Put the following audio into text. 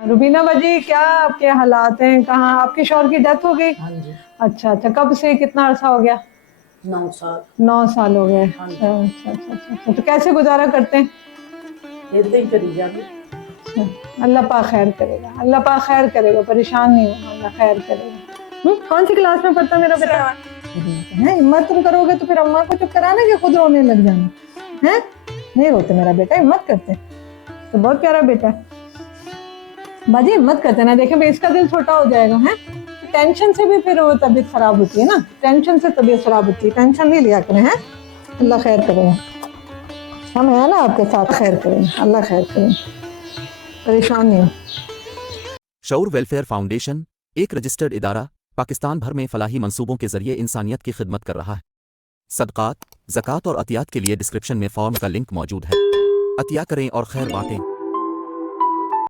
रुबीना बाजी, क्या आपके हालात हैं? कहाँ आपके शौहर की डेथ हो गई? हाँ जी। अच्छा अच्छा, कब से? कितना अरसा हो गया? 9 साल। 9 साल हो गए। हाँ जी। अच्छा अच्छा अच्छा अच्छा अच्छा। तो कैसे गुजारा करते हैं? इतना ही करी जाते। अच्छा, अल्लाह पाक खैर करेगा, अल्लाह पाक खैर करेगा, परेशान नहीं होना, अल्लाह खैर करेगा। कौन सी क्लास में पढ़ता मेरा बेटा? है, हिम्मत तुम करोगे तो फिर अम्मा को चुप कराना कि खुद रोने लग जाना है? नहीं रोते मेरा बेटा, हिम्मत करते तो बहुत प्यारा बेटा है। बाजी हिम्मत करते ना, देखें इसका दिल छोटा हो जाएगा है। टेंशन से भी फिर वो तबीयत खराब होती है ना, टेंशन से तबीयत खराब होती है, टेंशन नहीं लिया करें हैं। अल्लाह खैर करेगा, हम है ना आपके साथ, खैर करें, अल्लाह खैर करें, परेशान नहीं हो। शऊर वेलफेयर फाउंडेशन एक रजिस्टर्ड इदारा पाकिस्तान भर में फलाही मंसूबों के जरिए इंसानियत की खिदमत कर रहा है। सदक़ात, ज़कात और अतियात के लिए डिस्क्रिप्शन में फॉर्म का लिंक मौजूद है। अतिया करें और खैर बांटें।